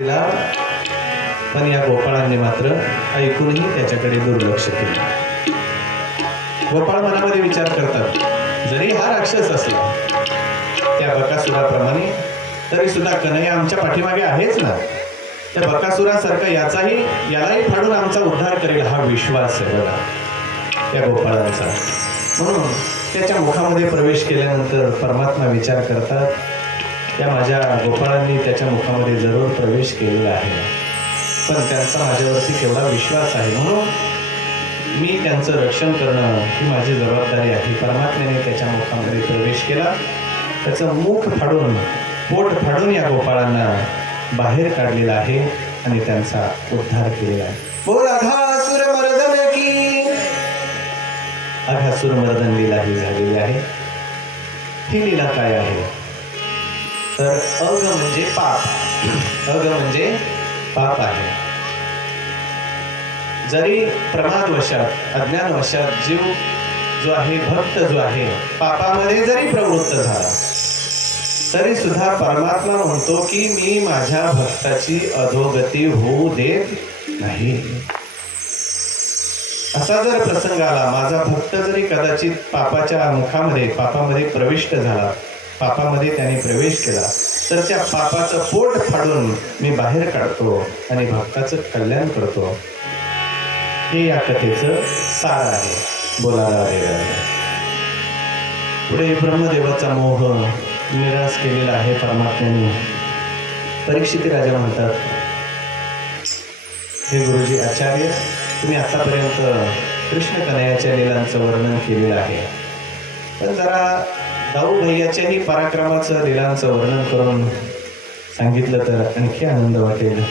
पण या गोपाळांनी मात्र ऐकूनही त्याच्याकडे दुर्लक्ष केलं. गोपाळ मनामध्ये विचार करतात जरी हा राक्षस असला त्या बकासुराप्रमाणे तरी सुद्धा कन्हैया आमच्या पाठीमागे आहेच ना? त्या बकासुरासारखा याचाही यालाही फाडून आमचा उद्धार करेल हा विश्वास आहे बघा. त्या गोपाळांचा. म्हणून त्याच्या मुखामध्ये प्रवेश केल्यानंतर परमात्मा विचार करतात या माझ्या गोपाळांनी त्याच्या मुखामध्ये जरूर प्रवेश केलेला आहे. पण त्यांचा माझ्यावरती केवढा विश्वास आहे म्हणून मी त्यांचं रक्षण करणं ही माझी जबाबदारी आहे. परमात्म्याने त्याच्या मुखामध्ये प्रवेश केला. त्याचं मुख फाडून पोट फाडून या गोपाळांना बाहेर काढलेला आहे आणि त्यांचा उद्धार केलेला आहे. अघासुर मर्दन की. अघासुर मर्दन लीला ही झालेली आहे. ही लीला काय आहे? तर अग म्हणजे पाप. अग म्हणजे पाप आहे. जरी प्रमादवशात अज्ञानवशात जीव जो आहे भक्त जो आहे पापामध्ये जरी प्रवृत्त झाला तरी सुद्धा परमात्मा म्हणतो की मी माझ्या भक्ताची अधोगती होऊ देत नाही. असा जर प्रसंग आला माझा भक्त जरी कदाचित पापाच्या मुखामध्ये पापामध्ये प्रविष्ट झाला पापामध्ये त्याने प्रवेश केला. तर त्या पापाचं पोट फाडून मी बाहेर काढतो आणि भक्ताचं कल्याण करतो. हे या कथेचं सार आहे. बोलायला पुढे ब्रह्मदेवाचा मोह निराश केलेला आहे परमात्म्याने. परीक्षित राजा म्हणतात हे गुरुजी आचार्य तुम्ही आतापर्यंत कृष्ण कन्हयाच्या लिलांचं वर्णन केलेलं आहे. पण जरा दाऊ भैयाच्याही पराक्रमाचं लिलांचं वर्णन करून सांगितलं तर आणखी आनंद वाटेल.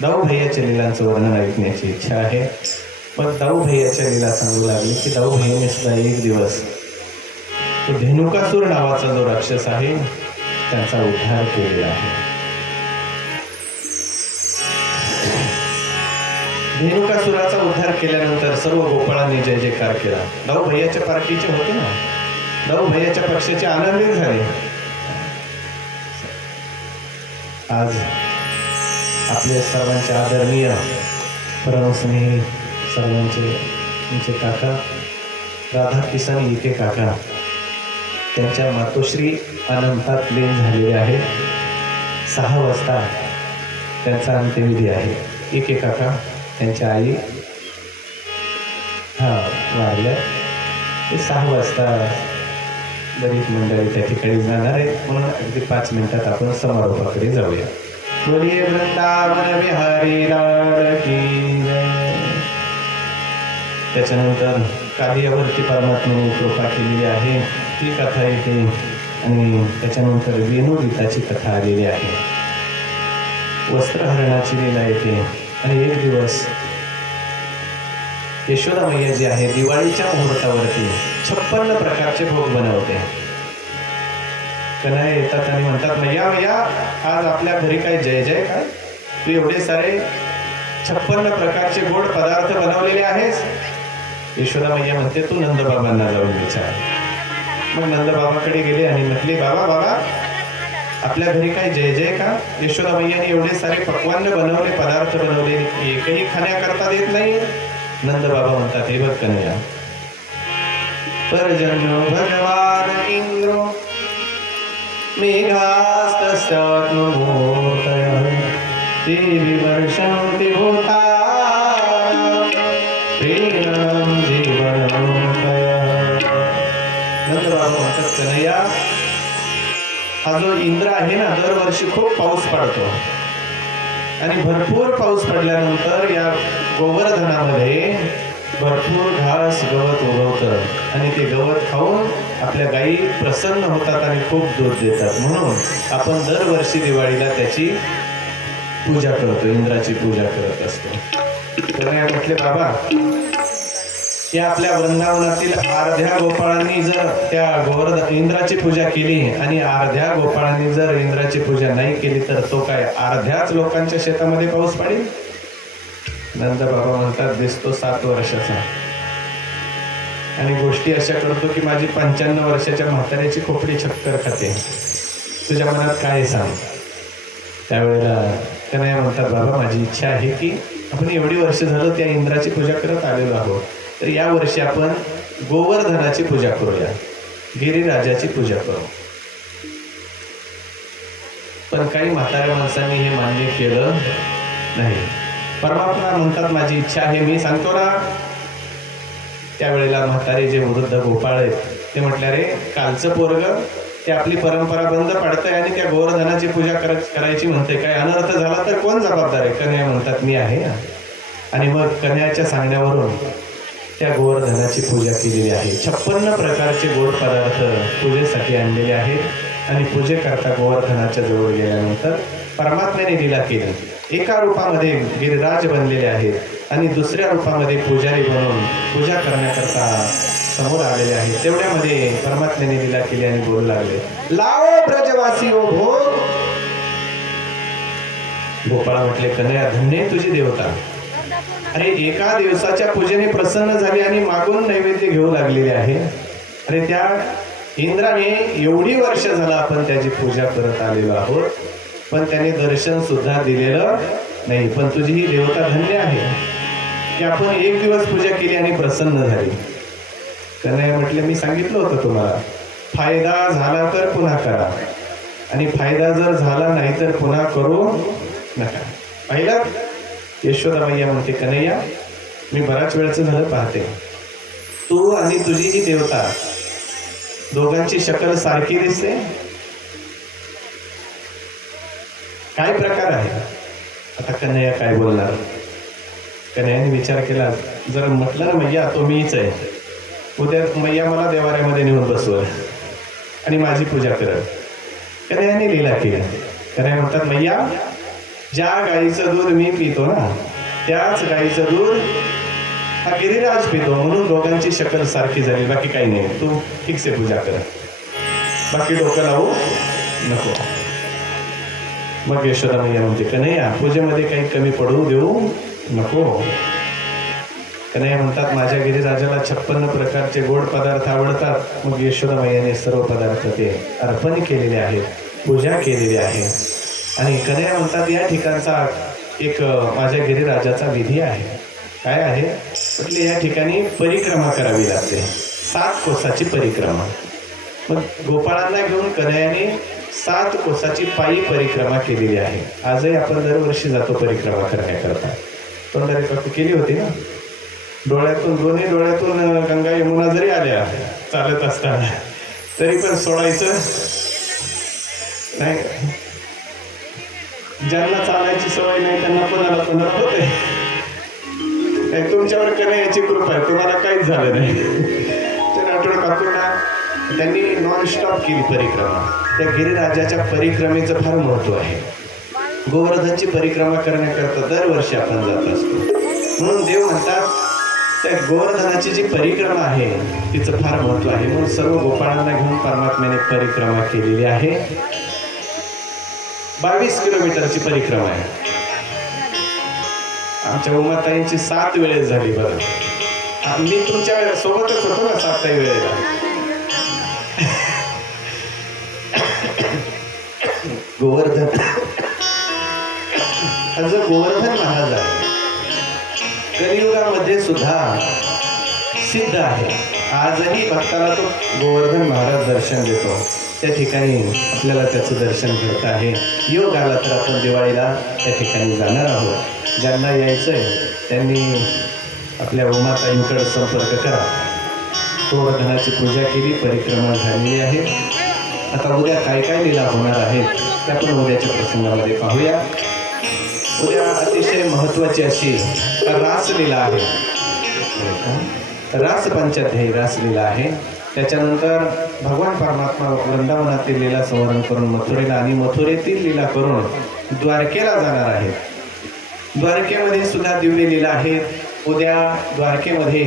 दाऊ भैयाच्या लिलांचं वर्णन ऐकण्याची इच्छा आहे. पण दाऊ भैयाच्या लिला सांगू लागली की दाऊ भैयाने सुद्धा एक दिवस तो धेनुकासूर नावाचा जो राक्षस आहे त्यांचा उद्धार केलेला आहे. धेनुकासुराचा उद्धार केल्यानंतर सर्व गोपाळांनी जय जयकार केला. दाऊ भैयाच्या पार्टीचे होते ना? दाऊ भैयाच्या पक्षाचे आनंदित झाले. आज आपल्या सर्वांचे आदरणीय परमस्नेही सर्वांचे त्यांचे काका राधा किसन इथे काका त्यांच्या मातोश्री अनंतात लीन झालेले आहे. सहा वाजता त्यांचा अंत्यविधी आहे. इके काका त्यांच्या आई हा वारल्या ते सहा वाजता बरीच मंडळी त्या ठिकाणी जाणार आहेत म्हणून अगदी पाच मिनिटात आपण समारोपाकडे जाऊया. बोलिये वृंदावन विहारी की त्याच्यानंतर कार्यावरती परमात्माने कृपा केलेली आहे. ती कथा येते आणि त्याच्यानंतर वेणुगीताची कथा आलेली आहे. वस्त्रहरणाची लीला येते आणि एक दिवस यशोदा मैया जी आहे दिवाळीच्या मुहूर्तावरती छप्पन्न प्रकारचे भोग बनवते. कन्हैया येतात आणि म्हणतात मैया मैया आज आपल्या घरी काय जय जय काय तू एवढे सारे छप्पन्न प्रकारचे गोड पदार्थ बनवलेले आहेस? यशोदा मैया म्हणते तू नंदबाबांना जाऊन विचार. मग नंदबाबाकडे गेले आणि म्हटले बाबा बाबा आपल्या घरी काय जय जय का? यशोदा मैयाने एवढे सारे पकवान बनवले पदार्थ बनवले एकही खाण्याकरता देत नाही नंदबाबा म्हणतात हे बघ कन्या पर्जन्यो भगवान इंद्रो मेघास्तस्यात्मभूतयः। देवी वर्षन्ति भूता प्रेरणं जीवनोदयः नंद बाबा हा जो इंद्र आहे ना दरवर्षी खूप पाऊस पडतो. आणि भरपूर पाऊस पडल्यानंतर या गोवर्धनामध्ये भरपूर घास गवत उगवतं. आणि ते गवत खाऊन आपल्या गायी प्रसन्न होतात आणि खूप दूध देतात. म्हणून आपण दरवर्षी दिवाळीला त्याची पूजा करतो इंद्राची पूजा करत असतो. तर म्हटले बाबा या आपल्या वृंदावनातील अर्ध्या गोपाळांनी जर त्या गोवर्ध इंद्राची पूजा केली आणि अर्ध्या गोपाळांनी जर इंद्राची पूजा नाही केली तर तो काय अर्ध्याच लोकांच्या शेतामध्ये पाऊस पडेल? नंतर बाबा म्हणतात दिसतो सात वर्षाचा. आणि गोष्टी अशा करतो की माझी पंच्याण्णव वर्षाच्या म्हाताऱ्याची खोपडी चक्कर खाते. तुझ्या मनात काय सांग? त्यावेळेला त्यानं म्हणतात बाबा माझी इच्छा आहे की आपण एवढी वर्ष झालं त्या इंद्राची पूजा करत आलेलो आहोत. तर या वर्षी आपण गोवर्धनाची पूजा करूया. गिरिराजाची पूजा करू. पण काही म्हाताऱ्या माणसांनी हे मान्य केलं नाही. परमात्मा म्हणतात माझी इच्छा आहे मी सांगतो ना. त्यावेळेला म्हातारे जे वृद्ध गोपाळ आहेत ते म्हटल्या अरे कालचं पोरग ते आपली परंपरा बंद पाडतंय आणि त्या गोवर्धनाची पूजा कर करायची म्हणते काय अनर्थ झाला तर कोण जबाबदार आहे? कन्या म्हणतात मी आहे ना. आणि मग कन्याच्या सांगण्यावरून त्या गोवर्धनाची पूजा केलेली आहे. छप्पन्न प्रकारचे गोड पदार्थ पूजेसाठी आणलेले आहेत. आणि पूजेकरता गोवर्धनाच्या जवळ गेल्यानंतर परमात्म्याने लिला केली. एका रूपामध्ये गिरिराज बनलेले आहेत आणि दुसऱ्या रूपामध्ये पुजारी बनून पूजा करण्याकरता समोर आलेले आहेत. तेवढ्यामध्ये परमात्म्याने लिला केली आणि बोलू लागले. लाव ब्रजवासी ओ भोग. भोपाळा म्हटले कन्हया धन्य तुझी देवता. अरे एका दिवसाच्या पूजेने प्रसन्न झाली आणि मागून नैवेद्य घेऊ लागलेले आहे. अरे त्या इंद्राने एवढी वर्ष झाला आपण त्याची पूजा करत आलेलो आहोत. पण त्याने दर्शन सुद्धा दिलेलं नाही. पण तुझी ही देवता धन्य आहे. की आपण एक दिवस पूजा केली आणि प्रसन्न झाली. त्यांना म्हटलं मी सांगितलं होतं तुम्हाला फायदा झाला तर पुन्हा करा. आणि फायदा जर झाला नाही तर पुन्हा करू नका. पाहिलं? यशोदा म्हणते कन्हैया मी बराच वेळचं झालं पाहते. तू आणि तुझी ही देवता दोघांची शकल सारखी दिसते. काय प्रकार आहे? आता कन्हैया काय बोलणार? कन्हैयाने विचार केला जर म्हटलं ना मैया तो मीच आहे. उद्या मैया मला देवाऱ्यामध्ये नेऊन बसवल. आणि माझी पूजा करत कन्हैयाने लिहिला केला. कन्हैया म्हणतात मैया ज्या गाईचं दूध मी पितो ना त्याच गाईचं दूध हा गिरिराज पितो. म्हणून दोघांची शकल सारखी झाली. बाकी काही नाही. तू ठीकसे पूजा कर. बाकी डोकं लावू नको. मग यशोदा मैया म्हणते कन्हैया पूजेमध्ये काही कमी पडू देऊ नको. कन्हैया म्हणतात माझ्या गिरीराजाला छप्पन्न प्रकारचे गोड पदार्थ आवडतात. मग यशोदा मैयाने सर्व पदार्थ ते अर्पण केलेले आहेत पूजा केलेली आहे. आणि कन्हैया म्हणतात या ठिकाणचा एक माझ्या गिरीराजाचा विधी आहे. काय आहे? म्हटले या ठिकाणी परिक्रमा करावी लागते. सात कोसाची परिक्रमा. मग गोपाळांना घेऊन कन्हैयाने सात कोसाची पायी परिक्रमा केलेली आहे. आजही आपण दरवर्षी जातो परिक्रमा करण्याकरता. तोंडारी काकू केली होती ना? डोळ्यातून दोन्ही डोळ्यातून गंगा यमुना जरी आल्या चालत असताना तरी पण सोडायचं? नाही ज्यांना चालायची सवय नाही त्यांना कोणाला कोणाला होते? नाही तुमच्यावर करण्याची कृपा आहे. तुम्हाला काहीच झालं नाही. तर आठवड काकूंना त्यांनी नॉन स्टॉप केली परिक्रमा. त्या गिरिराजाच्या परिक्रमेचं फार महत्त्व आहे. गोवर्धनची परिक्रमा करण्याकरता दरवर्षी आपण जात असतो. म्हणून देव म्हणतात त्या गोवर्धनाची जी परिक्रमा आहे तिचं फार महत्त्व आहे. म्हणून सर्व गोपाळांना घेऊन परमात्म्याने परिक्रमा केलेली आहे. बावीस किलोमीटरची परिक्रमा आहे. आमच्या उमाताईंची सात वेळेस झाली बरं. मी तुमच्या वेळेला सोबतच होतो ना सातही वेळेला. गोवर्धन. हा जो गोवर्धन महाराज आहे कलियुगामध्ये सुद्धा सिद्ध आहे. आजही भक्ताला तो गोवर्धन महाराज दर्शन देतो. त्या ठिकाणी आपल्याला त्याचं दर्शन घडत आहे. योग आला तर आपण दिवाळीला त्या ठिकाणी जाणार आहोत. ज्यांना यायचं आहे त्यांनी आपल्या उमाताईंकडे संपर्क करा. गोवर्धनाची पूजा केली परिक्रमा झालेली आहे. आता उद्या काय काय लीला होणार आहेत त्या पण उद्याच्या प्रसंगामध्ये पाहूया. उद्या अतिशय महत्वाची अशी रासलीला आहे. रास पंचाध्यायी रासलीला आहे. त्याच्यानंतर भगवान परमात्मा वृंदावनातील लीला संवरण करून मथुरेला आणि मथुरेतील लीला करून द्वारकेला जाणार आहेत द्वारकेमध्ये सुद्धा दिव्य लीला आहेत उद्या द्वारकेमध्ये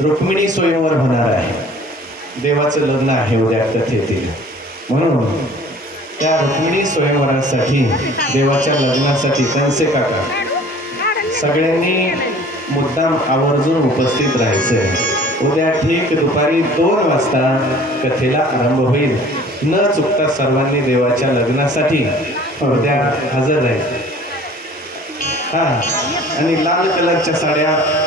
रुक्मिणी स्वयंवर होणार आहे. देवाचं लग्न आहे उद्या कथेतील. म्हणून त्या रुक्मिणी स्वयंवरासाठी देवाच्या लग्नासाठी त्यांचे काका सगळ्यांनी मुद्दाम आवर्जून उपस्थित राहायचं उद्या ठीक दुपारी दोन वाजता कथेला आरंभ होईल. न चुकता सर्वांनी देवाच्या लग्नासाठी उद्या हजर राहील. हा आणि लाल कलरच्या साड्या